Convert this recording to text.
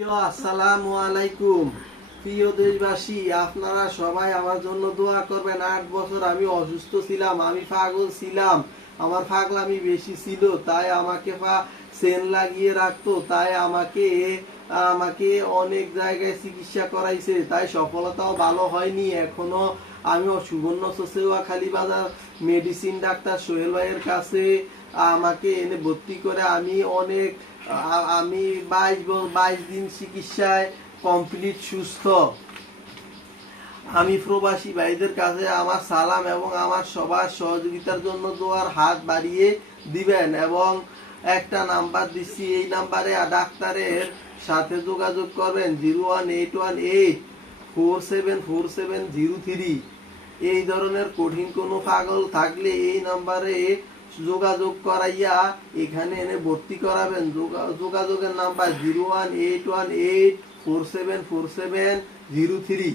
আসসালামু আলাইকুম। প্রিয় দেশবাসী, আপনারা সবাই আমার জন্য দোয়া করবেন। 8 বছর আমি অসুস্থ ছিলাম, আমি পাগল ছিলাম, আমার পাগলামি বেশি ছিল, তাই আমাকে সেন লাগিয়ে রাখতো, তাই আমাকে আমাকে অনেক জায়গায় চিকিৎসা করাইছে, তাই সফলতাও ভালো হয়নি। এখনো আমি সুবর্ণ খালি বাজার মেডিসিন ডাক্তার সোহেল ভাইয়ের কাছে আমাকে এনে ভর্তি করে আমি 22 দিন চিকিৎসায় কমপ্লিট সুস্থ। আমি প্রবাসী ভাইদের কাছে আমার সালাম এবং আমার সবার সহযোগিতার জন্য দোয়ার হাত বাড়িয়ে দিবেন। এবং একটা নাম্বার দিচ্ছি, এই নাম্বারে ডাক্তারের সাথে যোগাযোগ করবেন 0188184747003। এই ধরনের কঠিন কোনো পাগল থাকলে এই নাম্বারে যোগাযোগ করাইয়া এখানে এনে ভর্তি করাবেন। যোগাযোগের নাম্বার 01818474703।